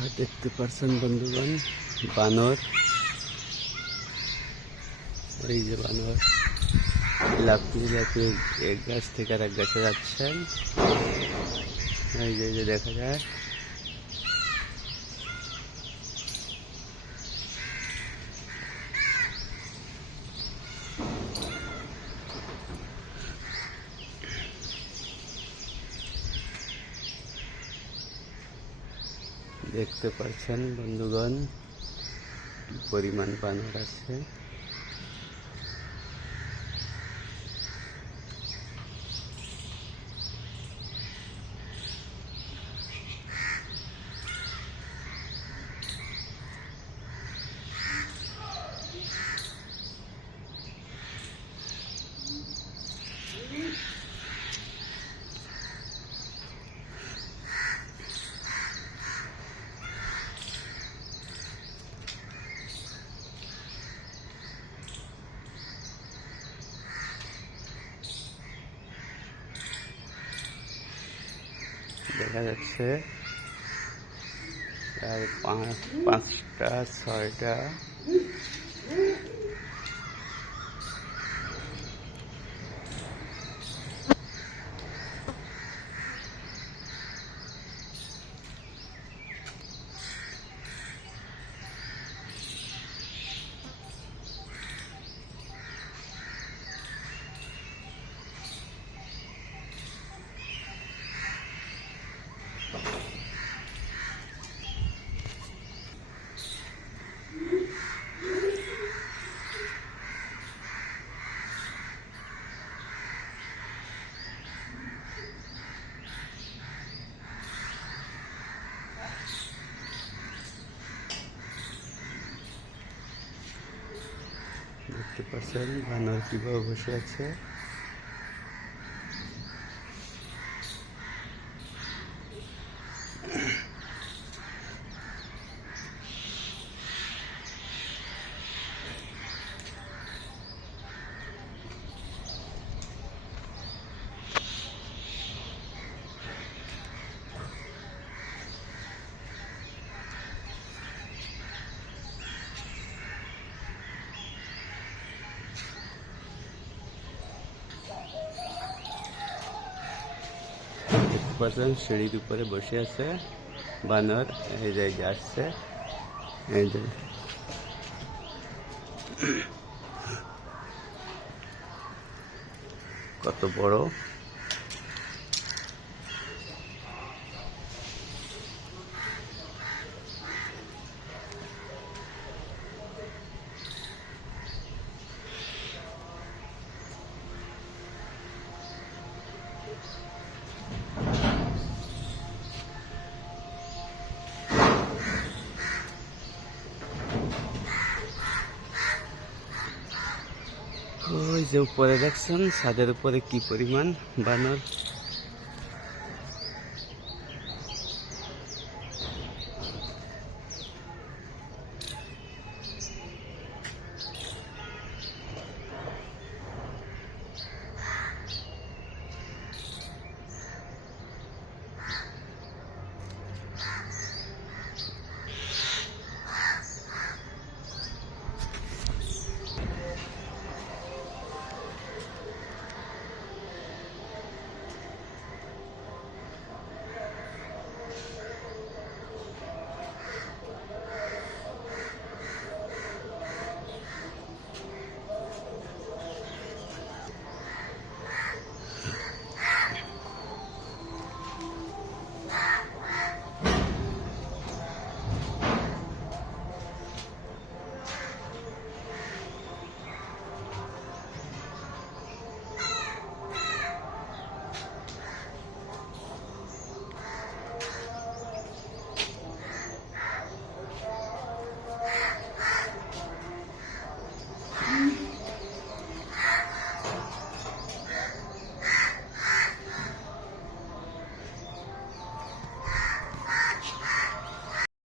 দেখতে পাচ্ছেন বন্ধুগণ, বানর। এই যে বানর লাফিয়ে লাফিয়ে এক গাছ থেকে আর এক গাছে যাচ্ছেন। এই যে দেখা যায়। দেখতে পাচ্ছেন বন্ধুগণ, কি পরিমাণ বানর আছে। দেখা যাচ্ছে প্রায় 5টা 6টা। দেখতে পাচ্ছেন বানর কিভাবে বসে আছে। দেখতে পাচ্ছেন সিঁড়ির উপরে বসে আছে বানর। এই যে আসছে, এই যে কত বড়। ওই যে উপরে দেখছেন ছাদের উপরে কি পরিমাণ বানর।